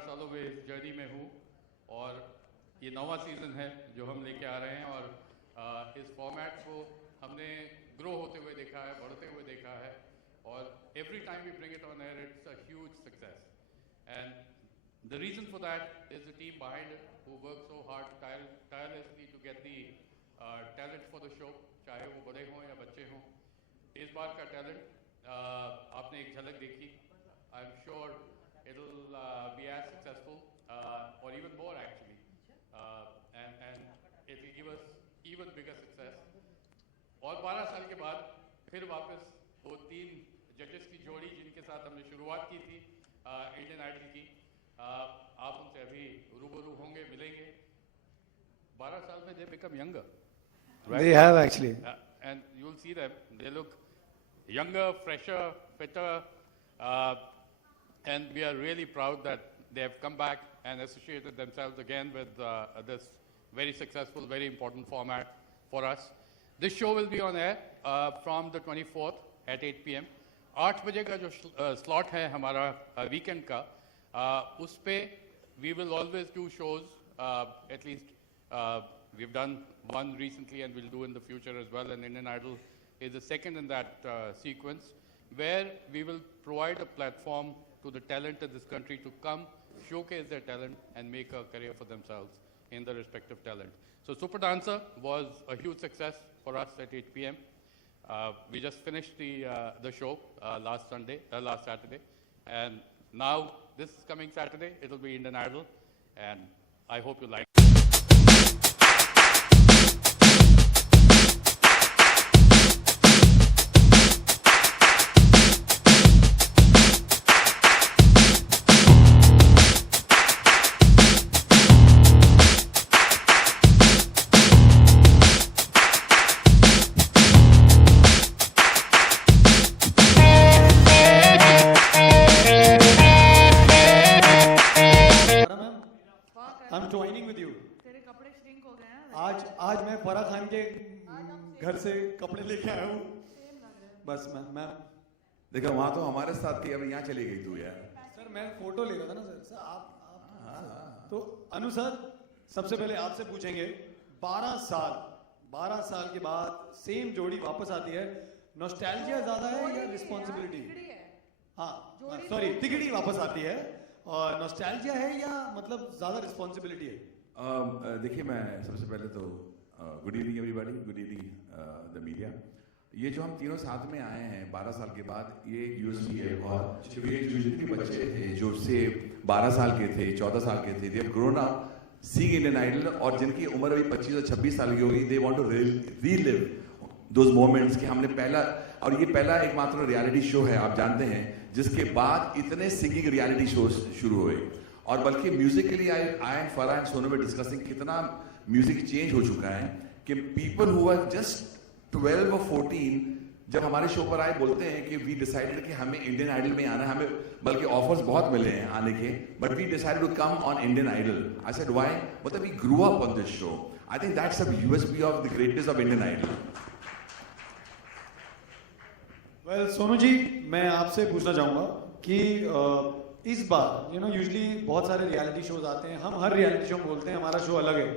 12 सालों में इस जर्नी में हूँ और ये 9वां सीज़न है जो हम लेके आ रहे हैं और इस फॉर्मेट को हमने ग्रो होते हुए देखा है, बढ़ते हुए देखा है और every time we bring it on air, it's a huge success. And the reason for that is the team behind it who work so hard tirelessly to get the talent for the show, चाहे वो बड़े हों या बच्चे हों. इस बार का talent आपने एक झलक देखी. I'm sure it'll be as successful or even more actually, and it will give us even bigger success. और 12 साल के बाद फिर वापस वो 3 जजेस की जोड़ी जिनके साथ हमने शुरुआत की थी इंडियन आइडल की, आप उनसे अभी रूबरू होंगे, मिलेंगे. 12 साल में they become younger. Right? They have actually. And you'll see them. They look younger, fresher, fitter, and we are really proud that they have come back and associated themselves again with this very successful, very important format for us. This show will be on air from the 24th at 8 p.m. 8 बजे का जो slot है हमारा weekend का, उस पे we will always do shows. At least we've done one recently and we'll do in the future as well. And Indian Idol is the second in that sequence, where we will provide a platform to the talent of this country to come showcase their talent and make a career for themselves in the respective talent. So Super Dancer was a huge success for us at 8 p.m. We just finished the show last Saturday, and now this coming Saturday it will be Indian Idol, and I hope you like. आज मैं फराह खान के घर से कपड़े लेके आया हूँ. बस मैम देखो वहाँ तो हमारे साथ थी, अब यहाँ चली गई तू यार. सर मैं फोटो ले रहा था ना सर. आप तो अनु सर, सबसे पहले आपसे पूछेंगे, 12 साल के बाद सेम जोड़ी वापस आती है, नॉस्टैल्जिया ज्यादा है या रिस्पॉन्सिबिलिटी? हाँ सॉरी, तिगड़ी वापस आती है और नॉस्टैल्जिया है या मतलब ज्यादा रिस्पॉन्सिबिलिटी है? देखिए मैं सबसे पहले तो good evening everybody, good evening the media. ये जो हम तीनों साथ में आए हैं 12 साल के बाद, ये यूएसपी है. और ये जो जितने बच्चे थे जो से 12 साल के थे, 14 साल के थे, they have grown up seeing Indian idol, और जिनकी उम्र अभी 25 और 26 साल की होगी, they want to relive those moments कि हमने पहला, और ये पहला एकमात्र रियलिटी शो है आप जानते हैं जिसके बाद इतने सिंगिंग रियलिटी शो शुरू हुए. और बल्कि Musically I and Farah and Sonu में डिस्कसिंग कितना म्यूजिक चेंज हो चुका है कि पीपल हु आर जस्ट 12 और 14 जब हमारे शो पर आए बोलते हैं कि वी डिसाइडेड कि हमें इंडियन आइडल में आना है. हमें बल्कि ऑफर्स बहुत मिले हैं आने के, but we decided to come on Indian idol. I said why? मतलब we grew up on this show. I think that's the USP of the greatness of Indian idol. Well Sonu ji, मैं आपसे पूछना चाहूंगा कि इस बार यूजुअली बहुत सारे रियलिटी शोज आते हैं, हम हर रियलिटी शो में बोलते हैं हमारा शो अलग है,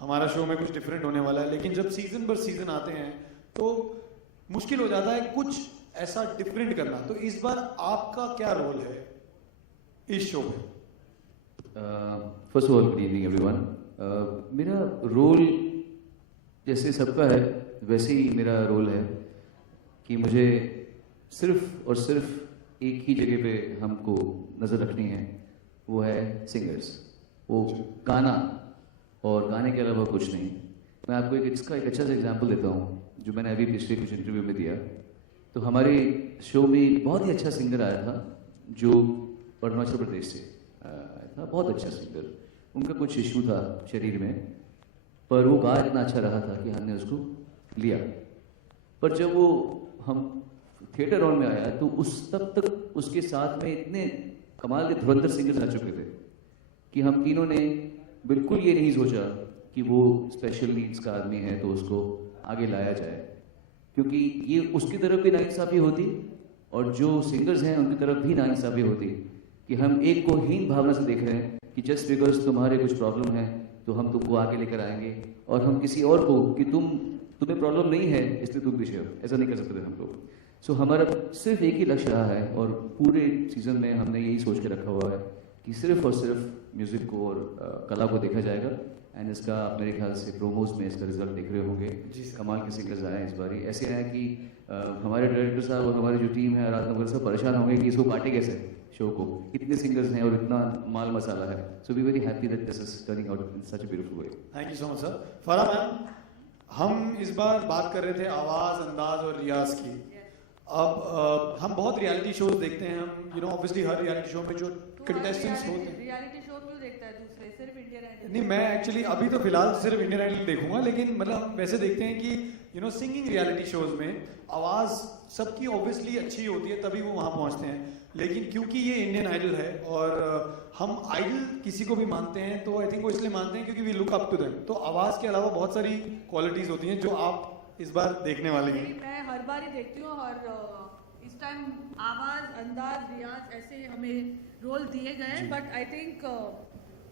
हमारा शो में कुछ डिफरेंट होने वाला है, लेकिन जब सीजन पर सीजन आते हैं तो मुश्किल हो जाता है कुछ ऐसा डिफरेंट करना. तो इस बार आपका क्या रोल है इस शो में? First of all good evening everyone. मेरा रोल जैसे सबका है वैसे ही मेरा रोल है कि मुझे सिर्फ और सिर्फ एक ही जगह पे हमको नज़र रखनी है, वो है सिंगर्स, वो गाना और गाने के अलावा कुछ नहीं. मैं आपको इसका एक अच्छा सा एग्जांपल देता हूँ जो मैंने अभी पिछले कुछ इंटरव्यू में दिया. तो हमारे शो में बहुत ही अच्छा सिंगर आया था जो अरुणाचल प्रदेश से आया था, बहुत अच्छा सिंगर. उनका कुछ इशू था शरीर में, पर वो गा इतना अच्छा रहा था कि हमने उसको लिया. पर जब वो हम थिएटर हॉल में आया तो उस तब तक उसके साथ में इतने कमाल के धुरंधर सिंगर्स आ चुके थे कि हम तीनों ने बिल्कुल ये नहीं सोचा कि वो स्पेशल नीड्स का आदमी है तो उसको आगे लाया जाए, क्योंकि ये उसकी तरफ भी नाइंसाफी होती और जो सिंगर्स हैं उनकी तरफ भी नाइंसाफी होती. कि हम एक को हीन भावना से देख रहे हैं कि जस्ट बिकॉज तुम्हारे कुछ प्रॉब्लम है तो हम तुमको आगे लेकर आएंगे, और हम किसी और को कि तुम्हें प्रॉब्लम नहीं है इसलिए तुम पीछे हो, ऐसा नहीं कर सकते हम लोग। सो हमारा सिर्फ एक ही लक्ष्य रहा है और पूरे सीजन में हमने यही सोच के रखा हुआ है कि सिर्फ और सिर्फ म्यूजिक को और कला को देखा जाएगा। एंड इसका मेरे ख्याल से प्रोमोज में इसका रिजल्ट देख रहे होंगे। कमाल के सिंगर्स आए हैं इस बारी, ऐसे आए कि हमारे डायरेक्टर साहब और हमारी जो टीम है रात नगर सब परेशान होंगे कि इसको काटे कैसे शो को, इतने सिंगर्स हैं और इतना माल मसाला है। So we very happy that this is turning out in such a beautiful way. Thank you so much sir. Farah ma'am, हम इस बार बात कर रहे थे आवाज़, अंदाज और रियाज की। अब हम बहुत रियलिटी शोज देखते हैं, हम ऑब्वियसली हर रियलिटी शो में जो कंटेस्टेंट्स होते हैं। रियलिटी शो क्यों देखता है दूसरे, सिर्फ इंडियन आइडल? नहीं, मैं एक्चुअली अभी तो फिलहाल सिर्फ इंडियन आइडल देखूंगा, लेकिन मतलब हम वैसे देखते हैं कि सिंगिंग रियलिटी शोज में आवाज़ सबकी ऑब्वियसली अच्छी होती है तभी वो वहाँ पहुँचते हैं। लेकिन क्योंकि ये इंडियन आइडल है और हम आइडल किसी को भी मानते हैं तो आई थिंक वो इसलिए मानते हैं क्योंकि we look up to them. तो आवाज़ के अलावा बहुत सारी क्वालिटीज़ होती हैं जो आप इस बार देखने वाले हैं। मैं हर बार ही देखती हूँ और इस टाइम आवाज़, अंदाज, रियाज ऐसे हमें रोल दिए गए, बट आई थिंक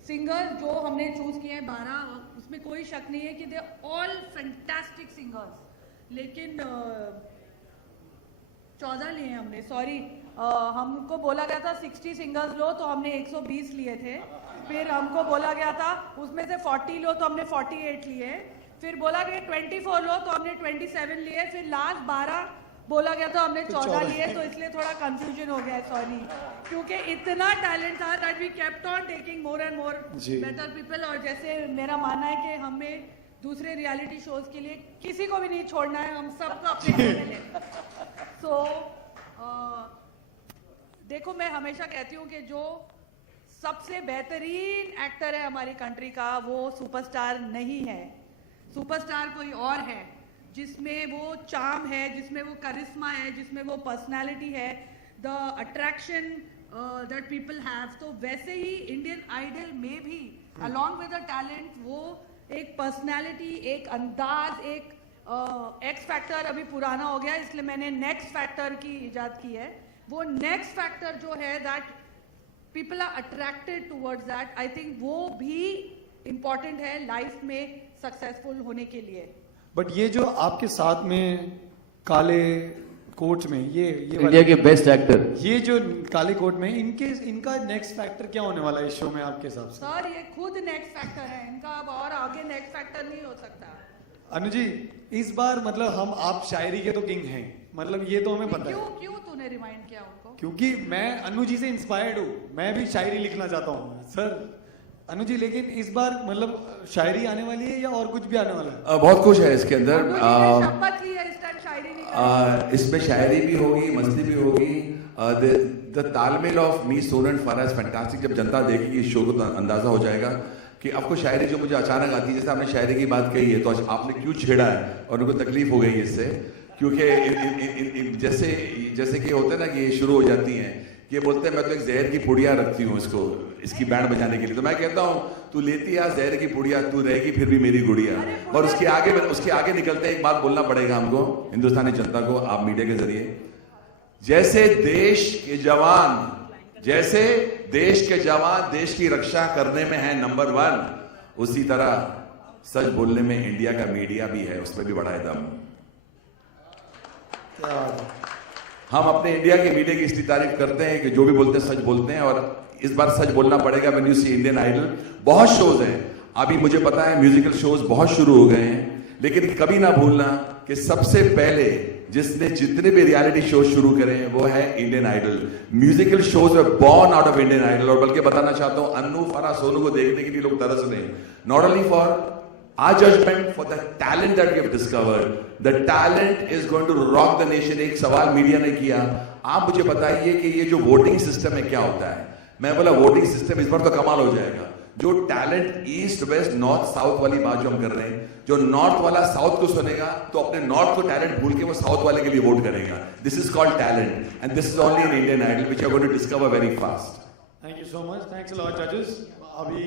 सिंगर जो हमने चूज किए हैं 12, उसमें कोई शक नहीं है कि दे ऑल फैंटास्टिक सिंगर्स। लेकिन 14 लिए हमने, सॉरी, हमको बोला गया था 60 सिंगर्स लो तो हमने 120 लिए थे। फिर हमको बोला गया था उसमें से 40 लो तो हमने 48 लिए। फिर बोला गया 24 लो तो हमने 27 लिए। फिर लास्ट 12 बोला गया था हमने 14 लिए, तो इसलिए थोड़ा कंफ्यूजन हो गया है, सॉरी। क्योंकि इतना टैलेंट था that we kept on taking more and more better people. और जैसे मेरा मानना है कि हमें दूसरे रियलिटी शोज के लिए किसी को भी नहीं छोड़ना है, हम सबको अपने में लें। सो देखो, मैं हमेशा कहती हूँ कि जो सबसे बेहतरीन एक्टर है हमारी कंट्री का वो सुपरस्टार नहीं है, सुपरस्टार कोई और है, जिसमें वो चार्म है, जिसमें वो करिश्मा है, जिसमें वो पर्सनालिटी है, the attraction that people have. तो वैसे ही इंडियन आइडल में भी अलॉन्ग विद द टैलेंट वो एक पर्सनालिटी, एक अंदाज, एक एक्स फैक्टर अभी पुराना हो गया, इसलिए मैंने नेक्स्ट फैक्टर की इजाद की है। वो नेक्स्ट फैक्टर जो है that people are attracted towards that, I think वो भी इम्पॉर्टेंट है लाइफ में सक्सेसफुल होने के लिए। बट ये जो आपके साथ में काले कोट में ये इंडिया के बेस्ट एक्टर, ये जो काले कोट में इनका नेक्स्ट फैक्टर क्या होने वाला है इस शो में आपके हिसाब से? सर, ये खुद नेक्स्ट फैक्टर है इनका, अब और आगे नेक्स्ट फैक्टर नहीं हो सकता। अनु जी, इस बार मतलब आप शायरी के तो किंग हैं, मतलब ये तो हमें पता है। क्यों तूने रिमाइंड किया उनको? क्योंकि मैं अनु जी से इंस्पायर्ड हूँ, मैं भी शायरी लिखना चाहता हूँ सर। अनु जी, लेकिन इस बार मतलब शायरी आने वाली है या और कुछ भी आने वाला है? बहुत कुछ है इसके अंदर। शपथ ली है इस टाइम शायरी नहीं करेंगे। इसमें शायरी भी होगी, मस्ती भी होगी। द तालमेल of me, Sonu and Farah is fantastic. जब जनता देखेगी इस शो को तो अंदाजा हो जाएगा कि आपको शायरी जो मुझे अचानक आती है, जैसे आपने शायरी की बात कही है तो आपने क्यों छेड़ा है और उनको तकलीफ हो गई इससे, क्योंकि जैसे कि होता है ना कि ये शुरू हो जाती हैं, ये बोलते हैं मैं तो एक जहर की पुड़िया रखती हूँ इसकी बैंड बजाने के लिए। तो मैं कहता हूँ तू लेती है जहर की पुड़िया, तू रहेगी फिर भी मेरी गुड़िया। और उसके आगे निकलते एक बात बोलना पड़ेगा हमको, हिंदुस्तानी जनता को, आप मीडिया के जरिए, जैसे देश के जवान देश की रक्षा करने में है नंबर 1, उसी तरह सच बोलने में इंडिया का मीडिया भी है, उसमें भी बड़ा है दम। हम अपने इंडिया के मीडिया की इसलिए तारीफ करते हैं कि जो भी बोलते हैं सच बोलते हैं, और इस बार सच बोलना पड़ेगा। When you see Indian idol, बहुत शोज हैं अभी, मुझे पता है म्यूजिकल शोज बहुत शुरू हो गए हैं, लेकिन कभी ना भूलना कि सबसे पहले जिसने जितने भी रियलिटी शो शुरू करे हैं वो है Indian idol. Musical shows were born out of Indian idol. और बल्कि बताना चाहता हूं, अन्नू, फराह, सोनू को देखने के लिए लोग तरस रहे हैं, not only for our judgment, for the talent that we have discovered. The talent is going to rock the nation। एक सवाल मीडिया ने किया, आप मुझे बताइए कि ये जो वोटिंग सिस्टम है क्या होता है? मैं बोला वोटिंग सिस्टम इस बार तो कमाल हो जाएगा। जो talent east west north south वाली बात जो हम कर रहे हैं, जो नॉर्थ वाला साउथ को सुनेगा तो अपने नॉर्थ को टैलेंट भूल के वो साउथ वाले के लिए वोट करेगा। This is called talent and this is only in Indian idol which are going to discover very fast. Thank you so much, thanks a lot जजेस। अभी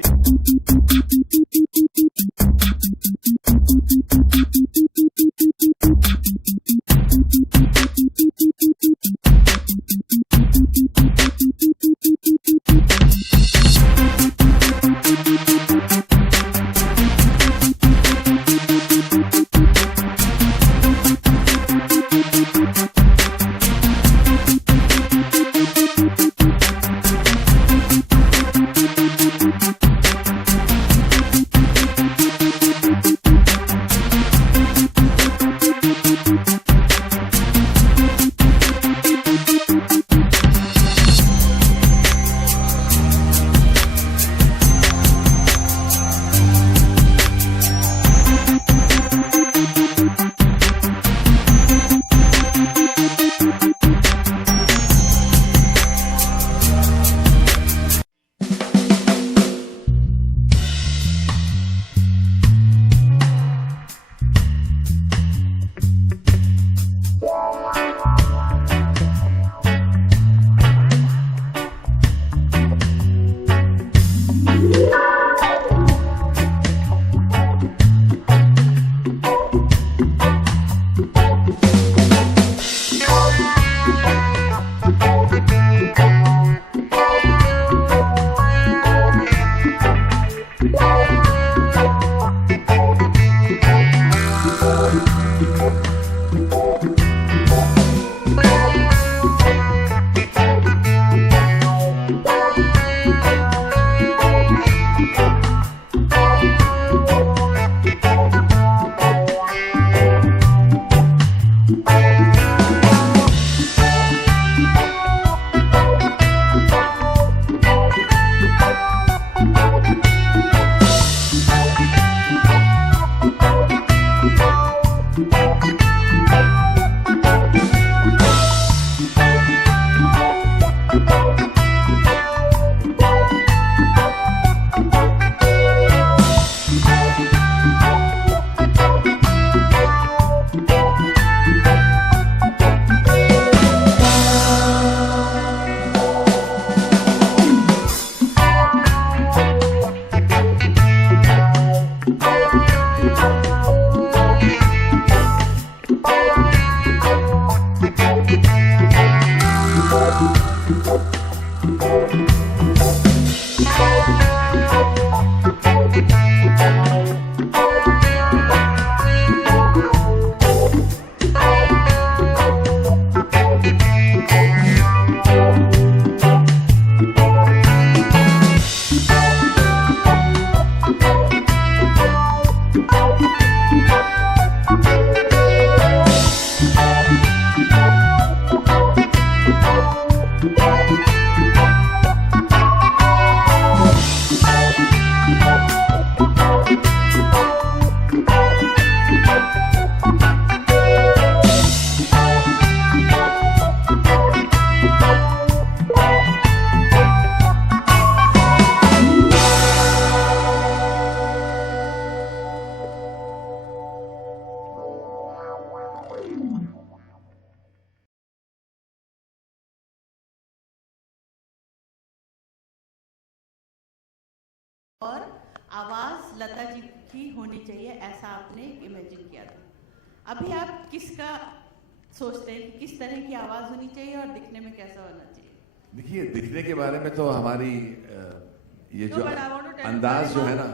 और आवाज लता जी की होनी चाहिए, ऐसा आपने इमेजिन किया था। अभी आप किसका सोचते हैं कि किस तरह की आवाज होनी चाहिए और दिखने में कैसा होना चाहिए? देखिए, दिखने के बारे में तो हमारी ये जो No, but I want to tell you, अंदाज जो है ना,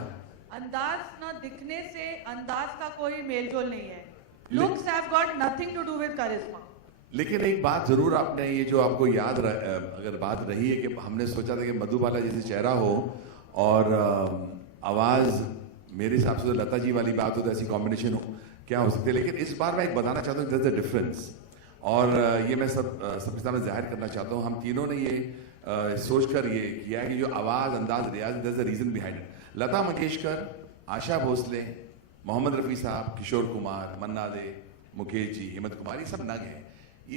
अंदाज ना दिखने से अंदाज का कोई मेलजोल नहीं है। Looks have got nothing to do with charisma. लेकिन एक बात जरूर आपने ये जो आपको याद अगर बात रही है कि हमने सोचा था कि मधुबाला जैसे चेहरा हो और आवाज मेरे हिसाब से तो लता जी वाली बात हो तो ऐसी कॉम्बिनेशन हो, क्या हो सकती है। लेकिन इस बार मैं एक बताना चाहता हूँ there's a difference, और ये मैं सबके सामने जाहिर करना चाहता हूँ। हम तीनों ने ये सोचकर ये किया है कि जो आवाज अंदाज रियाज there's a reason behind it। Lata Mangeshkar, Asha Bhosle, Mohammad Rafi साहब, किशोर कुमार, मन्ना डे, मुकेश जी, हेमंत कुमार, ये सब नग हैं।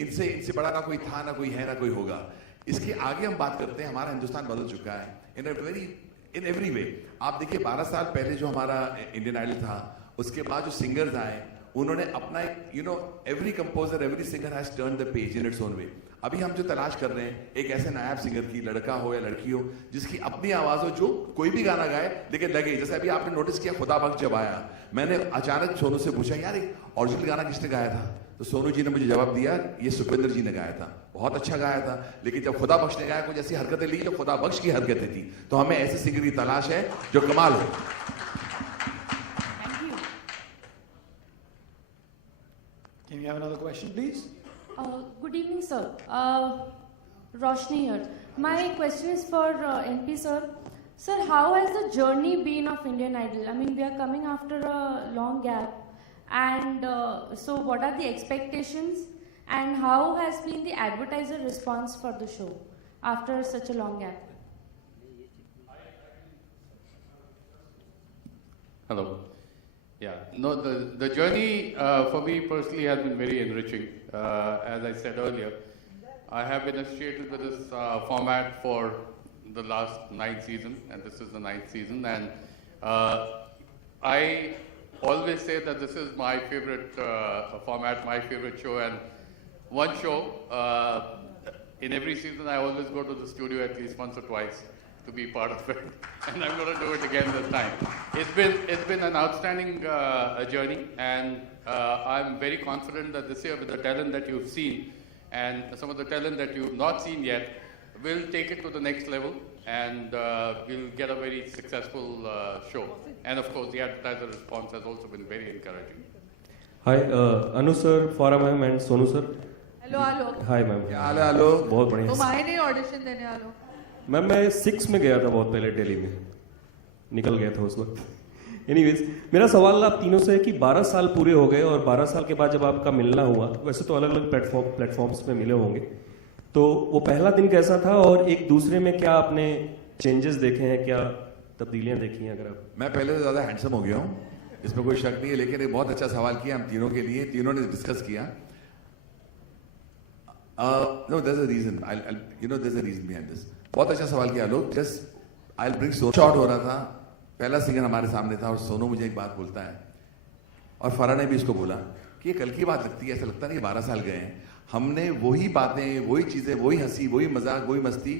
इनसे बड़ा ना कोई था, ना कोई है, ना कोई होगा। इसके आगे हम बात करते हैं, हमारा हिंदुस्तान बदल चुका है इन एवरी वे। आप देखिए 12 साल पहले जो हमारा इंडियन आइडल था, उसके बाद जो सिंगर्स आए उन्होंने अपना एक every composer, every singer has turn the page in its own way. अभी हम जो तलाश कर रहे हैं एक ऐसे नायाब सिंगर की, लड़का हो या लड़की हो, जिसकी अपनी आवाज हो, जो कोई भी गाना गाए लेकिन लगे। जैसे अभी आपने नोटिस किया खुदा बख्श जब आया, मैंने अचानक सोनू से पूछा यार एक ओरिजिनल गाना किसने गाया था, तो सोनू जी ने मुझे जवाब दिया ये सुखविंदर जी ने गाया था, बहुत अच्छा गाया था। लेकिन जब खुदा बख्श ने गाया कुछ ऐसी हरकतें ली जो खुदा बख्श की हरकतें थी। तो हमें ऐसे सिंगर की तलाश है जो कमाल हो। Thank you. Can we have another question, please? Good evening, sir. Roshni here. My question is for NP sir. Sir, how has the journey been of Indian Idol? I mean, we are coming after a long gap, and so what are the expectations, and how has been the advertiser response for the show after such a long gap? Hello. Yeah, no, the journey for me personally has been very enriching. As I said earlier, I have been associated with this format for the last 9th season, and this is the 9th season. And I always say that this is my favorite format, my favorite show. And one show, in every season, I always go to the studio at least once or twice to be part of it, and I'm going to do it again this time. It's been an outstanding journey, and I'm very confident that this year, with the talent that you've seen and some of the talent that you've not seen yet, we'll take it to the next level, and we'll get a very successful show. And of course, the advertiser response has also been very encouraging. Hi Anu sir, Farah ma'am and Sonu sir. Hello Alok, hi ma'am. क्या हाल है आलोक? बहुत बढ़िया। तुम आए नहीं audition देने आलोक? Ma'am मैं 6 में गया था बहुत पहले दिल्ली में, निकल गया था उस वक्त। एनीवेज, मेरा सवाल आप तीनों से है कि 12 साल पूरे हो गए और 12 साल के बाद जब आपका मिलना हुआ, वैसे तो अलग अलग प्लेटफॉर्म्स पे मिले होंगे, तो वो पहला दिन कैसा था और एक दूसरे में क्या आपने चेंजेस देखे हैं, क्या तब्दीलियां देखी हैं? अगर आप मैं पहले से ज़्यादा हैंडसम हो गया हूँ, इसमें कोई शक नहीं है, लेकिन एक बहुत अच्छा सवाल किया हम तीनों के लिए, तीनों ने डिस्कस किया। No, there's a reason. There's a reason behind this. बहुत अच्छा सवाल किया लोग। Just I'll bring Sonu shot हो रहा था, पहला सिंगर हमारे सामने था और सोनू मुझे एक बात बोलता है और फरा ने भी इसको बोला कि ये कल की बात लगती है, ऐसा लगता नहीं 12 साल गए हैं। हमने वही बातें, वही चीजें, वही हंसी, वही मजाक, वही मस्ती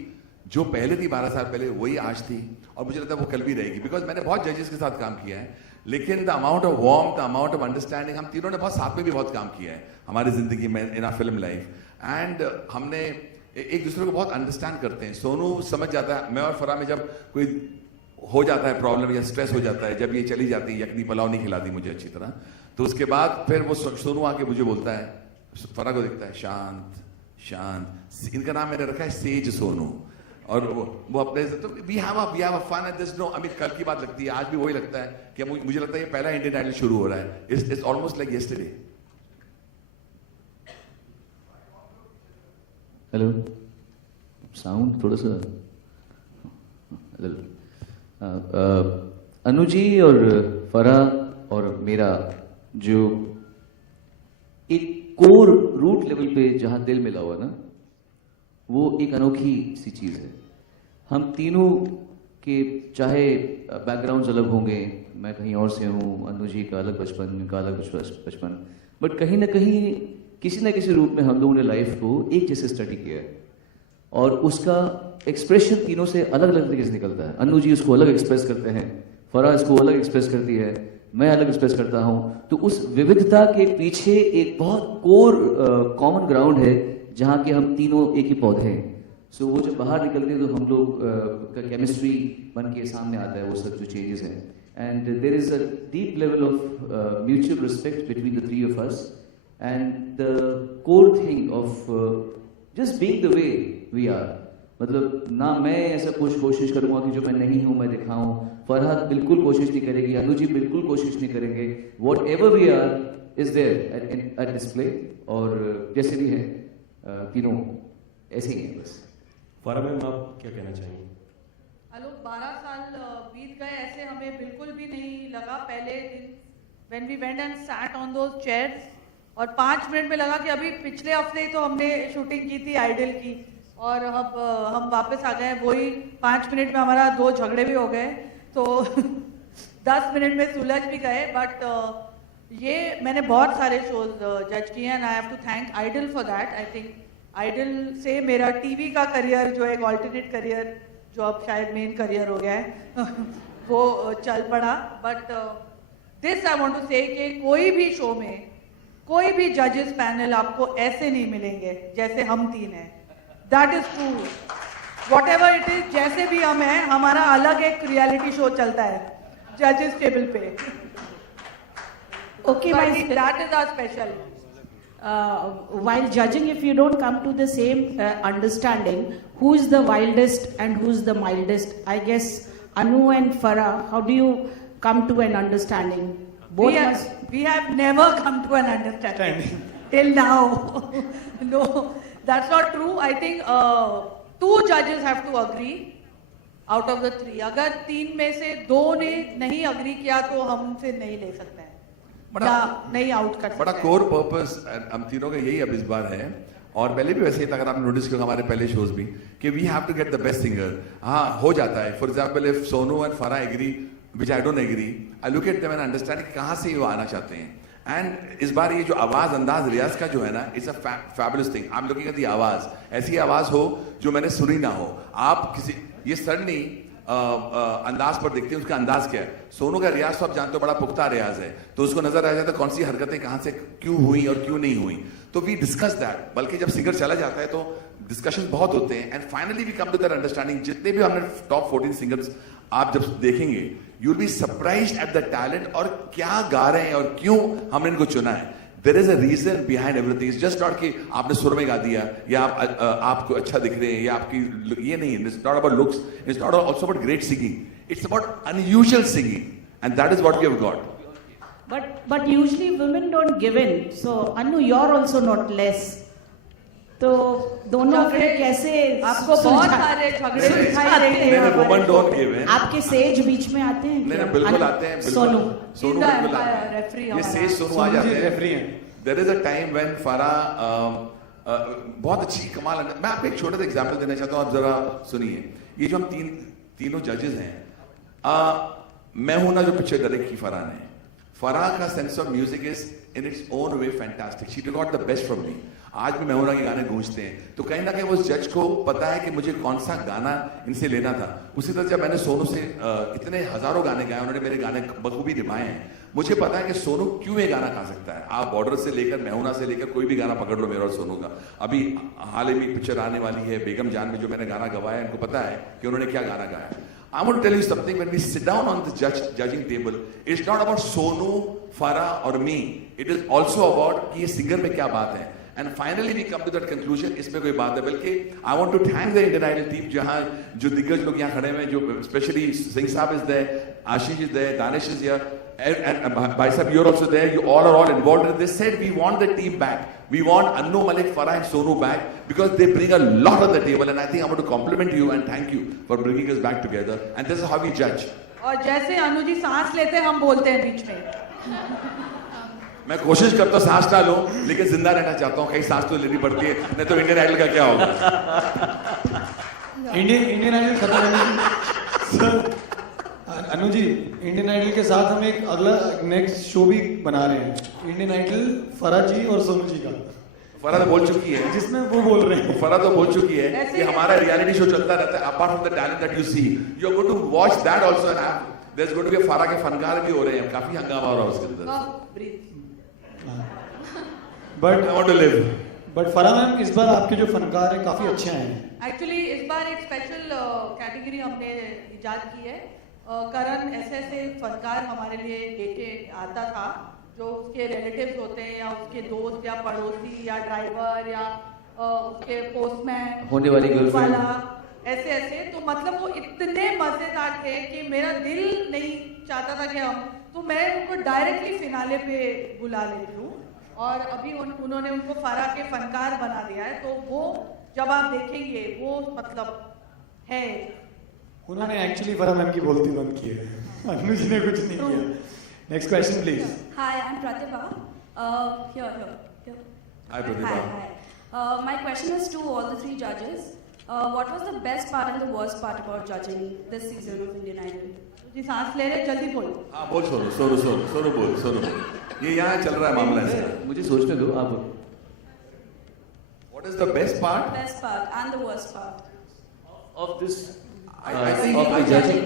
जो पहले थी 12 साल पहले, वही आज थी और मुझे लगता है वो कल भी रहेगी। बिकॉज मैंने बहुत जजेस के साथ काम किया है, लेकिन the amount of warm, the amount of understanding, हम तीनों ने बहुत साथ में भी बहुत काम किया है हमारी जिंदगी में, in our film life, and हमने एक दूसरे को बहुत अंडरस्टैंड करते हैं। सोनू समझ जाता है, मैं और फरा में जब कोई हो जाता है प्रॉब्लम या स्ट्रेस हो जाता है, जब ये चली जाती है यखनी पुलाव नहीं खिलाती मुझे अच्छी तरह, तो उसके बाद फिर वो सोनू आके मुझे बोलता है, फरा को देखता है, शांत शांत, इनका नाम मैंने रखा है सेज सोनू, और वो अपने तो we have a fun and this no, I mean कल की बात लगती है, आज भी वही लगता है कि मुझे लगता है ये पहला इंडियन आइडल शुरू हो रहा है, it's almost like yesterday. Hello, sound थोड़ा सा अनु जी और फरा और मेरा जो एक कोर रूट लेवल पे जहां दिल मिला हुआ ना, वो एक अनोखी सी चीज है। हम तीनों के चाहे बैकग्राउंड्स अलग होंगे, मैं कहीं और से हूँ, अनु जी का अलग बचपन, इनका अलग बचपन, बट कहीं ना कहीं किसी ना किसी रूप में हम लोगों ने लाइफ को एक जैसे स्टडी किया है और उसका एक्सप्रेशन तीनों से अलग अलग तरीके से निकलता है। अनु जी उसको अलग एक्सप्रेस करते हैं, फरा इसको अलग एक्सप्रेस करती है, मैं अलग एक्सप्रेस करता हूँ। तो उस विविधता के पीछे एक बहुत कोर कॉमन ग्राउंड है जहाँ के हम तीनों एक ही पौधे हैं। सो वो जब बाहर निकलते हैं तो हम लोग का केमिस्ट्री बन के सामने आता है, वो सब जो चेंजेस हैं, and there is a deep level of mutual respect between the three of us and the core thing of just being the way we are. मतलब ना मैं ऐसा कुछ कोशिश करूंगा कि जो मैं नहीं हूं मैं दिखाऊं, फरहत बिल्कुल कोशिश नहीं करेगी, अनु जी बिल्कुल कोशिश नहीं करेंगे, whatever we are is there at display, और जैसे भी है तीनों ऐसे ही हैं। बस फरा मैम, आप क्या कहना चाहेंगे? हेलो, 12 साल बीत गए ऐसे हमें बिल्कुल भी नहीं लगा। पहले दिन when we went and sat on those chairs, और 5 मिनट में लगा कि अभी पिछले हफ्ते ही तो हमने शूटिंग की थी आइडल की, और अब हम वापस आ गए। वही 5 मिनट में हमारा 2 झगड़े भी हो गए, तो 10 मिनट में सुलझ भी गए। बट ये मैंने बहुत सारे शोज जज किए हैं, I have to thank idol for that. I think idol से मेरा टीवी का करियर, जो एक ऑल्टरनेट करियर जो अब शायद मेन करियर हो गया है वो चल पड़ा। But this I want to say कि कोई भी शो में कोई भी जजेस पैनल आपको ऐसे नहीं मिलेंगे जैसे हम तीन हैं। That is true, what ever it is, जैसे भी हम हैं, हमारा अलग एक रियलिटी शो चलता है जजेस टेबल पे। Okay, that is our special. While judging, if you don't come to the same understanding, who is the wildest and who's the mildest? I guess Anu and Farah, how do you come to an understanding? We have never come to an understanding till now. No, that's not true. I think 2 judges have to agree out of the 3. अगर 3 में से 2 ने नहीं agree किया तो हमसे नहीं ले सकते हैं, नहीं आउट कर सकते। बड़ा कोर पर्पस हम तीनों का यही अब इस बार है, और पहले भी वैसे ही था, अगर आपने नोटिस किया हमारे पहले शोज भी, कि we have to get the best singer. हाँ, हो जाता है, for example if Sonu and Farah agree which I don't agree, I look at them and understand कहाँ से वो आना चाहते हैं। एंड इस बार ये जो आवाज अंदाज रियाज का जो है ना, इट्स अ फैबुलस थिंग। आप लुकिंग एट द आवाज, ऐसी आवाज हो जो मैंने सुनी ना हो। आप किसी ये सडनली अंदाज पर देखते हैं उसका अंदाज क्या है। सोनू का रियाज तो आप जानते हो बड़ा पुख्ता रियाज है, तो उसको नजर आ जाता है कौन सी हरकतें कहां से क्यों हुई और क्यों नहीं हुई, तो वी डिस्कस दैट। बल्कि जब सिंगर चला जाता है तो डिस्कशन बहुत होते हैं, and finally we come to that understanding. जितने भी हमने टॉप 14 सिंगर्स आप जब देखेंगे, you will be surprised at the talent, और क्या गा रहे हैं और क्यों हमने इनको चुना है। there is a reason behind everything. It's just not कि आपने सुर में गा दिया या आपको अच्छा दिख रहे हैं या आपकी ये नहीं. It's not about looks. It's not also about great singing. It's about unusual singing, and that is what we have got. But usually women don't give in. So Anu, you're also not less. तो दोनों फिर कैसे आपको बहुत सारे झगड़े दिखाई देते हैं. Women don't give in. आपके सेज बीच में आते हैं? नहीं, बिल्कुल आते हैं. सोनू बिल्कुल आते हैं. ये सेज सोनू आ जाते हैं. There is a time when Farah बहुत अच्छी कमाल. मैं आपको एक छोटा सा एग्जांपल देना चाहता हूँ, आप जरा सुनिए. ये जो हम तीनों जजेस हैं, मैं हूं ना जो पिक्चर डायरेक्ट की फराह ने. फराह का sense of music is in its own way fantastic. She got the best from me. आज भी मेहुना के गाने गूंजते हैं. तो कहीं ना कहीं उस जज को पता है कि मुझे कौन सा गाना इनसे लेना था. उसी तरह जब मैंने सोनू से इतने हजारों गाने गाए, उन्होंने मेरे गाने बखूबी निभाए हैं. मुझे पता है कि सोनू क्यों ये गाना गा सकता है. आप बॉर्डर से लेकर मेहुना से लेकर कोई भी गाना पकड़ लो मेरा और सोनू का. अभी हाल ही में पिक्चर आने वाली है बेगम जान में, जो मैंने गाना गवाया, इनको पता है कि उन्होंने क्या गाना गाया. I want to tell you something. When we sit down on the judging table, it's not about Sonu, Farah or me. It is also about कि ये singer में क्या बात है. And finally we come to that conclusion. इसमें कोई बात है. बल्कि I want to thank the Indian Idol team, जहाँ जो दिग्गज लोग यहाँ खड़े हैं, जो especially Singh साहब is there, Ashish is there, Danish is here, and Bhai Sahab, you're also there. You all are all involved. And they said we want the team back. We want Annu Malik, Farah and Sonu back because they bring a lot on the table. And I think I want to compliment you and thank you for bringing us back together. And this is how we judge. और जैसे अनु जी सांस लेते हैं, हम बोलते हैं बीच में. मैं कोशिश करता हूँ सांस ना लूं, लेकिन जिंदा रहना चाहता हूँ. कहीं सांस तो लेनी पड़ती है, नहीं तो इंडियन आइडल का क्या होगा. इंडियन आइडल खत्म होने. अनु जी, इंडियन आइडल के साथ हम एक अगला नेक्स्ट शो भी बना रहे हैं. इंडियन आइडल फराह जी और सोनू जी का. फराह तो बोल चुकी है, जिसमें वो बोल रहे हैं. फराह तो बोल चुकी है कि हमारा रियलिटी शो चलता रहता है. Apart from the talent that you see, you are going to watch that also. And there is going to be Farah के फनकार भी हो रहे हैं. काफी हंगामा हो रहा है उसके अंदर. But I want to live. But Farah ma'am, इस बार आपके जो फनकार हैं काफी अच्छे हैं. एक्चुअली इस बार एक स्पेशल कैटेगरी हमने इजाद की है. करण ऐसे फनकार हमारे लिए लेके आता था जो उसके रिलेटिव्स होते हैं या उसके दोस्त या पड़ोसी या ड्राइवर या उसके पोस्टमैन होने वाली गर्लफ्रेंड ऐसे. तो मतलब वो इतने मजेदार थे कि मेरा दिल नहीं चाहता था कि तो मैं उनको डायरेक्टली फिनाले पे बुला लेती हूँ. और अभी उन्होंने उनको फराह के फनकार बना दिया है. तो वो जब आप देखेंगे वो मतलब है. उन्होंने एक्चुअली फराह मैम की बोलती बंद की है. अनु जी ने कुछ नहीं किया. Next question please. Hi, I am Pratibha. Here. Hi Pratibha. My question is to all the three judges. What was the best part and the worst part about judging this season of Indian Idol? जी सांस ले रहे, जल्दी बोलो. हाँ बोल सोनू बोल. ये यहाँ चल रहा है मामला इसका. मुझे सोचने दो आप. What is the best part? Best part and the worst part of this I think of the judging.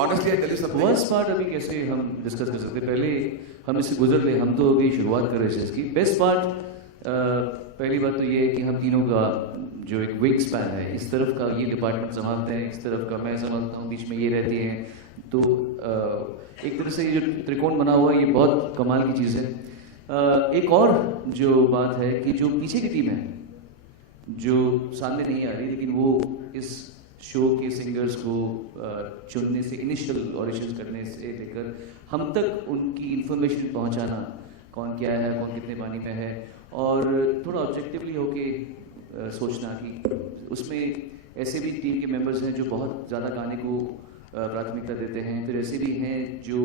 Honestly, I tell you something. Worst part अभी कैसे हम डिस्कस कर सकते हैं. पहले हम इससे गुजर ले. हम तो अभी शुरुआत कर रहे हैं इसकी. बेस्ट पार्ट पहली बात तो ये है कि हम तीनों का जो एक विंग स्पैन है, इस तरफ का ये डिपार्टमेंट संभालते हैं, इस तरफ का मैं संभालता हूँ, बीच में ये रहती हैं. तो एक तरह से ये जो त्रिकोण बना हुआ है ये बहुत कमाल की चीज़ है. एक और जो बात है कि जो पीछे की टीम है जो सामने नहीं आ रही, लेकिन वो इस शो के सिंगर्स को चुनने से, इनिशियल ऑडिशंस करने से लेकर हम तक उनकी इन्फॉर्मेशन पहुंचाना, कौन क्या है, कौन कितने पानी में है, और थोड़ा ऑब्जेक्टिवली होके सोचना कि उसमें ऐसे भी टीम के मेंबर्स हैं जो बहुत ज़्यादा गाने को प्राथमिकता देते हैं, फिर ऐसे भी हैं जो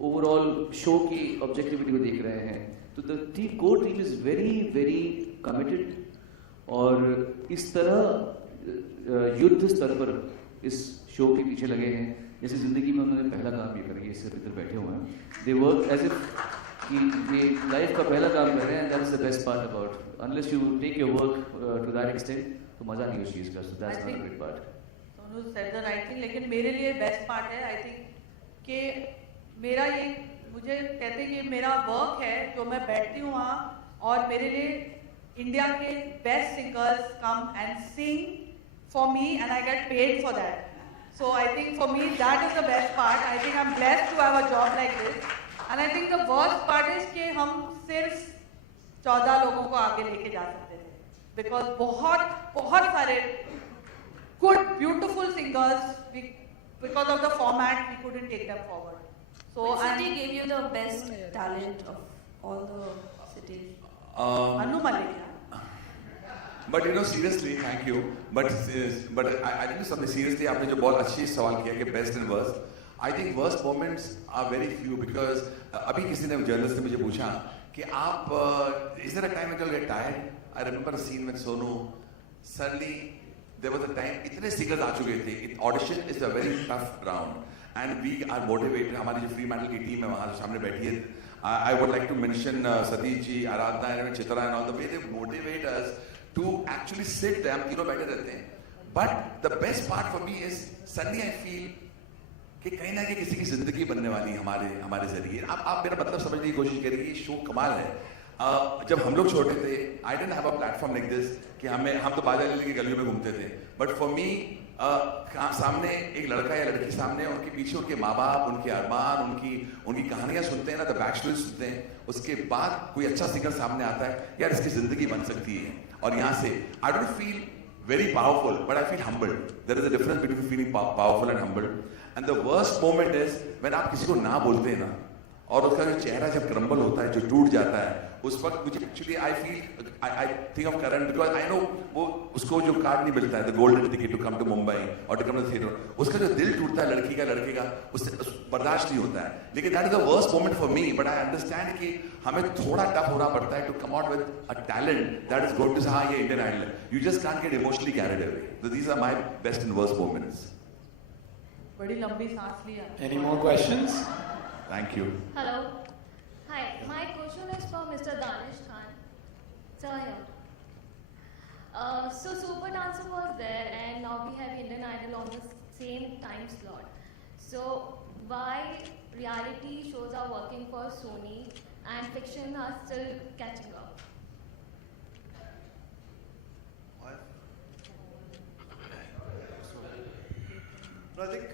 ओवरऑल शो की ऑब्जेक्टिविटी को देख रहे हैं. तो the core team is very very committed और इस तरह युद्ध स्तर पर इस शो के पीछे लगे हैं जैसे ज़िंदगी में उन्होंने पहला काम ये करेंगे. इससे इधर बैठे हुए हैं. दे वर्क एज इफ कि ये लाइफ का पहला काम कर रहे हैं. That is the best part about. Unless you take your work to that extent तो मज़ा नहीं उस चीज़ का. So that's not a great part. Sonu said the right thing. लेकिन मेरे लिए बेस्ट पार्ट है आई थिंक कि मेरा ये, मुझे कहते हैं कि मेरा वर्क है जो मैं बैठती हूँ वहाँ और मेरे लिए इंडिया के best singers come and Singh for me and I get paid for that. So I think for me that is the best part. I think I'm blessed to have a job like this. And I think the worst part is कि हम सिर्फ 14 लोगों को आगे लेके जा सकते थे, बिकॉज बहुत सारे good beautiful singers, because of the format we couldn't take them forward. So Which city gave you the best talent of all the cities? Anu Malik. But you know, seriously, thank you. But I think something seriously, आपने जो बहुत अच्छी सवाल किया कि best and worst. I think worst moments are very few because अभी किसी ने जर्नलिस्ट ने मुझे पूछा कि आप is there a time when you get tired? I remember a scene with Sonu. Suddenly there was a time इतने singers आ चुके थे. Audition is a very tough round. And we are motivated. हमारी जो फ्री मेटल की team है वहाँ सामने बैठी है. I would like to mention Satish ji, Aradhana and Chitra and all the way they motivate us to actually sit there. हम तीनों बैठे रहते हैं. But the best part for me is suddenly I feel कि कहीं ना कहीं किसी की जिंदगी बनने वाली है हमारे जरिए. आप मेरा मतलब समझने की कोशिश करिए. ये शो कमाल है. जब हम लोग छोटे थे, I didn't have a platform like this कि हम तो बाजा लेके गलियों में घूमते थे. But for me सामने एक लड़का या लड़की सामने, उनके पीछे उनके माँ बाप, उनके अरमान, उनकी कहानियां सुनते हैं ना, द बैक स्टोरी सुनते हैं. उसके बाद कोई अच्छा सिंगर सामने आता है, यार इसकी जिंदगी बन सकती है. और यहाँ से I don't feel very powerful, but I feel humbled. There is a difference between feeling powerful and humbled. And the worst moment is when आप किसी को ना बोलते हैं ना, और उसका जो चेहरा जब क्रम्बल होता है, जो टूट जाता है, उस वक्त मुझे actually I think of Karan because I know वो उसको जो कार्ड नहीं मिलता है, the golden ticket to come to Mumbai or to come to the theatre, उसका जो दिल टूटता है लड़की का लड़के का, उससे बर्दाश्त नहीं होता है. लेकिन that is the worst moment for me, but I understand कि हमें थोड़ा टफ होना पड़ता है to come out with a talent that is going to say हाँ ये Indian Idol है. You just can't get emotionally carried away. So these are my best and worst moments. बड़ी लंबी सांस लिया. Any more questions? Thank you. Hello. Hi. My question is for Mr. Danish Khan. Sir here. So Super Dancer was there, and now we have Indian Idol on the same time slot. So why reality shows are working for Sony and fiction are still catching up? I think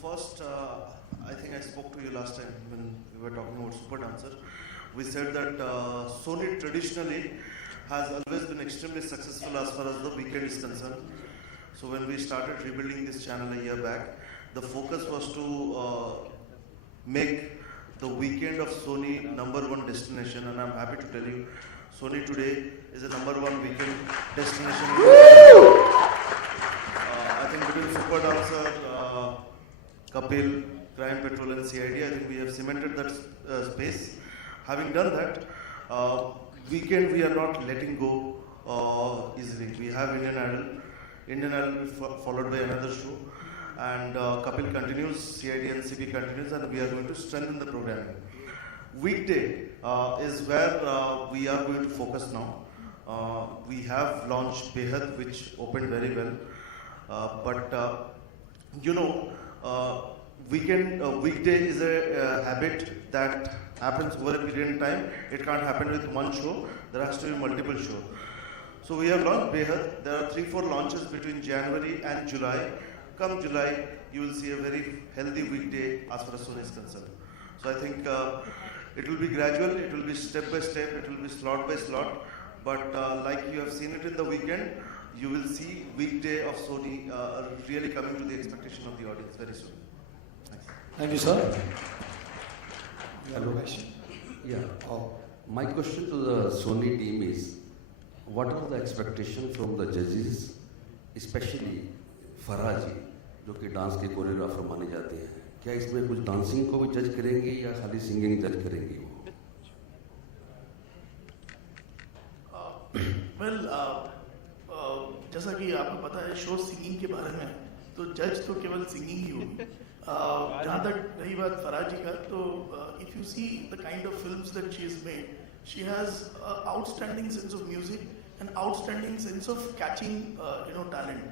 first, I think I spoke to you last time when we were talking about Super Dancer. We said that Sony traditionally has always been extremely successful as far as the weekend is concerned. So when we started rebuilding this channel a year back, the focus was to make the weekend of Sony #1 destination, and I'm happy to tell you, Sony today is the #1 weekend destination. I think between Super Dancer, Kapil, Crime Patrol and CID, I think we have cemented that space. Having done that, weekend we are not letting go easily. We have Indian Idol will be followed by another show, and Kapil continues, CID and CP continues, and we are going to strengthen the programming. Weekday is where we are going to focus now. We have launched Behad, which opened very well. Weekday is a habit that happens over a period of time. It can't happen with one show. There has to be multiple shows. So we have launched Behad. There are 3-4 launches between January and July. Come July, you will see a very healthy weekday as far as Sony is concerned. So I think it will be gradual, it will be step by step, it will be slot by slot. But like you have seen it in the weekend, you will see weekday of Sony really coming to the expectation of the audience very soon. Thanks. Thank you, sir. Hello. Question. Yeah. My question to the Sony team is, what are the expectations from the judges, especially Farah जी, जो कि dance के choreographer माने जाते हैं? क्या इसमें कुछ dancing को भी जज करेंगे या खाली सिंगिंग जज करेंगे वो? जैसा कि आपको पता है शो सिंगिंग के बारे में, तो जज तो केवल सिंगिंग ही होगी. जहाँ तक रही बात फराह जी का, तो if you see the kind of films that she has made, she has outstanding sense of music and outstanding sense of catching talent,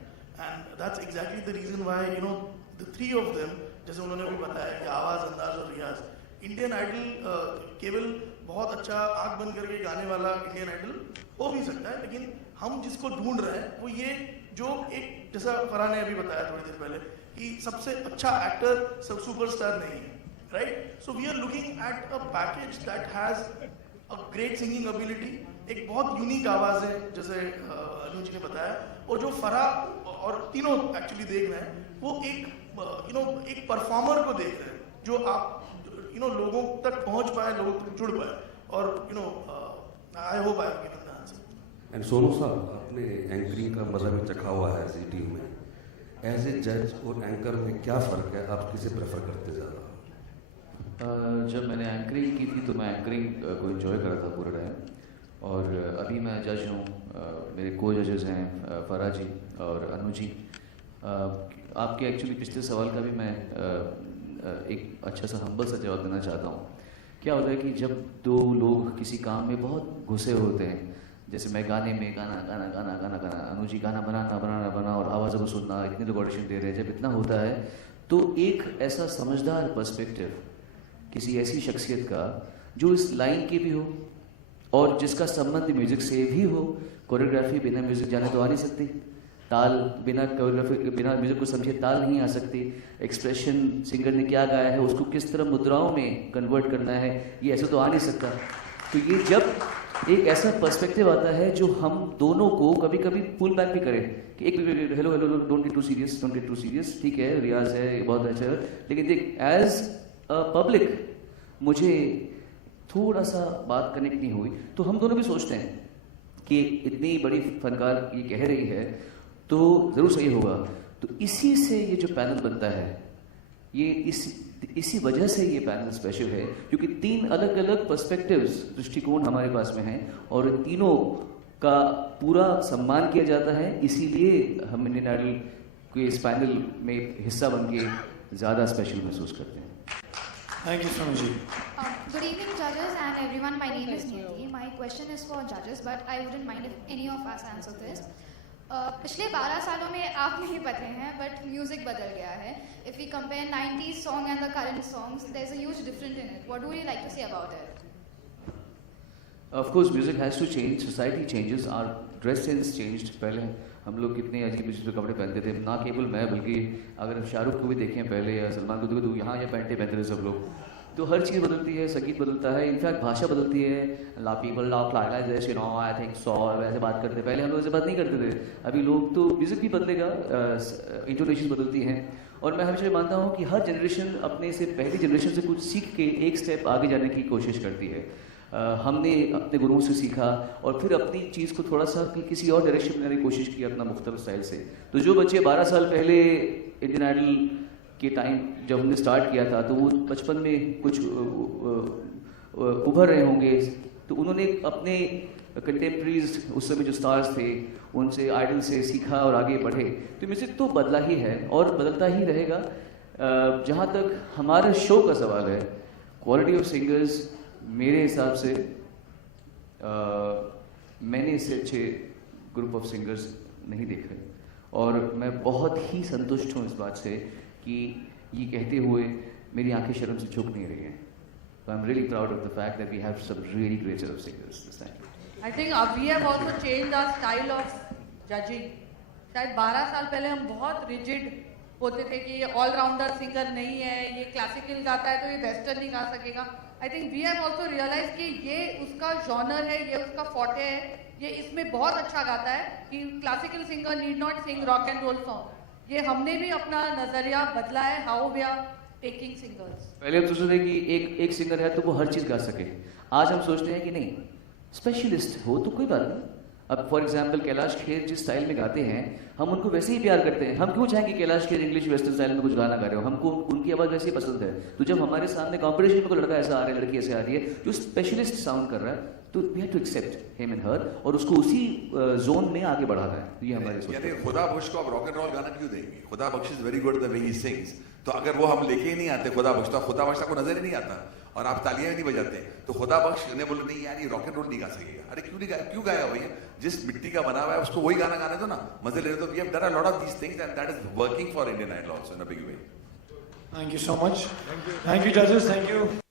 and that's exactly the reason why the three of them, जैसे उन्होंने भी बताया कि आवाज, अंदाज और रियाज, Indian idol केवल बहुत अच्छा आंख बंद करके गाने वाला इंडियन आइडल हो भी सकता है, लेकिन हम जिसको ढूंढ रहे हैं वो ये जो एक, जैसा फराह ने अभी बताया थोड़ी देर पहले, कि सबसे अच्छा एक्टर सब सुपरस्टार नहीं है, right? So we are looking at a package that has a great singing ability, एक बहुत यूनिक आवाज है जैसे अनुज ने बताया, और जो फराह और तीनों एक्चुअली देख रहे हैं वो एक एक परफॉर्मर को देख रहे हैं जो आप लोगों तक पहुंच पाए, लोगों तक जुड़ पाए, और I hope I have given the answer. And Sonu साहब, आपने एंकरिंग का मजा भी चखा हुआ है ऐसी टीम में, एज ए जज और एंकर में क्या फ़र्क है, आप किसे प्रेफर करते ज़्यादा? जब मैंने एंकरिंग की थी तो मैं एंकरिंग को एंजॉय कर रहा था पूरा टाइम, और अभी मैं जज हूँ। मेरे को जजेस हैं फराह जी और अनु जी। आपके एक्चुअली पिछले सवाल का भी मैं एक अच्छा सा हम्बल सा जवाब देना चाहता हूँ। क्या होता है कि जब दो लोग किसी काम में बहुत घुसे होते हैं, जैसे मैं गाने में गाना, अनु जी गाना बना और आवाज़ों को सुनना, इतने लोग ऑडिशन दे रहे हैं, जब इतना होता है तो एक ऐसा समझदार पर्सपेक्टिव किसी ऐसी शख्सियत का जो इस लाइन की भी हो और जिसका संबंध म्यूजिक से भी हो। कोरियोग्राफी बिना म्यूजिक जाने तो आ नहीं सकती, ताल बिना कोरियोग्राफी, बिना म्यूजिक को समझे ताल नहीं आ सकती, एक्सप्रेशन सिंगर ने क्या गाया है उसको किस तरह मुद्राओं में कन्वर्ट करना है, ये ऐसे तो आ नहीं सकता। तो ये जब एक ऐसा पर्सपेक्टिव आता है जो हम दोनों को कभी कभी पुल बैक भी करे कि एक hello hello don't get too serious, ठीक है रियाज है बहुत अच्छा है, लेकिन देख एज अ पब्लिक मुझे थोड़ा सा बात कनेक्ट नहीं हुई, तो हम दोनों भी सोचते हैं कि इतनी बड़ी फनकार ये कह रही है तो ज़रूर सही होगा। तो इसी से ये जो पैनल बनता है, ये इसी वजह से ये पैनल स्पेशल है, क्योंकि तीन अलग अलग पर्सपेक्टिव्स, दृष्टिकोण हमारे पास में हैं और तीनों का पूरा सम्मान किया जाता है। इसीलिए हम इंडियन आइडल के इस पैनल में हिस्सा बन के ज़्यादा स्पेशल महसूस करते हैं। Thank you, Sonu ji. Good evening, judges and everyone. My name is Nidhi. My question is for judges, but I wouldn't mind if any of us answer this. पिछले 12 सालों में आप नहीं बदले हैं, but music बदल गया है. If we compare 90s song and the current songs, there's a huge difference in it. What would you like to say about it? Of course, music has to change. Society changes. Our dress sense changed. पहले हम लोग कितने अजीब अजीब कपड़े पहनते थे, ना केवल मैं बल्कि अगर शाहरुख को भी देखें पहले या सलमान को तो यहाँ ये पैंटे पहनते थे सब लोग। तो हर चीज़ बदलती है, संगीत बदलता है, इनफैक्ट भाषा बदलती है। ला people lock like this, you know, I think so, वैसे बात करते, पहले हम लोग ऐसे बात नहीं करते थे। अभी लोग तो म्यूज़िक भी बदलेगा, इंटोनेशन बदलती हैं। और मैं हमेशा मानता हूँ कि हर जनरेशन अपने से पहली जनरेशन से कुछ सीख के एक स्टेप आगे जाने की कोशिश करती है। हमने अपने गुरुओं से सीखा और फिर अपनी चीज़ को थोड़ा सा किसी और डायरेक्शन में लेने की कोशिश की अपना मुख्तलिफ स्टाइल से। तो जो बच्चे 12 साल पहले इंडियन आइडल के टाइम जब हमने स्टार्ट किया था, तो वो बचपन में कुछ उभर रहे होंगे, तो उन्होंने अपने कंटेम्प्रेरीज उस समय जो स्टार्स थे उनसे, आइडल से सीखा और आगे बढ़े। तो म्यूज़िक तो बदला ही है और बदलता ही रहेगा। जहाँ तक हमारे शो का सवाल है, क्वालिटी ऑफ सिंगर्स मेरे हिसाब से मैंने इससे अच्छे ग्रुप ऑफ सिंगर्स नहीं देखे और मैं बहुत ही संतुष्ट हूँ इस बात से कि ये कहते हुए मेरी आंखें शर्म से झुक नहीं रही हैं। So I'm really proud of the fact that we have some really great set of singers this time. I think we have also changed our style of judging. शायद 12 साल पहले हम बहुत रिजिड होते थे कि ये ऑलराउंडर सिंगर नहीं है, ये क्लासिकल गाता है तो ये वेस्टर्न नहीं गा सकेगा। I think we have also realise कि ये उसका जॉनर है, ये उसका फॉर्टे है, ये इसमें बहुत अच्छा गाता है कि classical singer need not sing rock and roll song. ये हमने भी अपना नजरिया बदला है, how we are taking singers. पहले हम सोचते थे कि एक सिंगर है तो वो हर चीज़ गा सके। आज हम सोचते हैं कि नहीं, स्पेशलिस्ट हो तो कोई बात नहीं। अब फॉर एग्जाम्पल कैलाश खेर जिस स्टाइल में गाते हैं, हम उनको वैसे ही प्यार करते हैं। हम क्यों चाहें कि Kailash Kher English western style में कुछ गाना गा रहे हो, हमको उनकी आवाज़ वैसे ही पसंद है। तो जब हमारे सामने कॉम्पिटिशन में कोई लड़का ऐसा आ रहा है, लड़की ऐसे आ रही है जो स्पेशलिस्ट साउंड कर रहा है, तो we have to accept him and her और उसको उसी जोन में आगे बढ़ाना है। ये हमारे सोच है। खुदा बख्श को आप रॉक एंड रोल गाना क्यों देंगे? Khuda Bakhsh is very good the way he sings. तो अगर वो हम लेके ही नहीं आते खुदा बख्श, तो खुदा बख्श को नजर ही नहीं आता और आप तालियां भी नहीं बजाते, तो खुदा बख्श ने बोले नहीं यार ये रॉक एंड रोल नहीं गा सकेगा। अरे क्यों नहीं गाया, क्यों गाया भैया? जिस मिट्टी का बना हुआ है उसको वही गाना गाने दो ना, मजे ले रहे। तो we have done a lot of these things and that is working for Indian idol also in a big way. Thank you so much. Thank you judges. Thank you.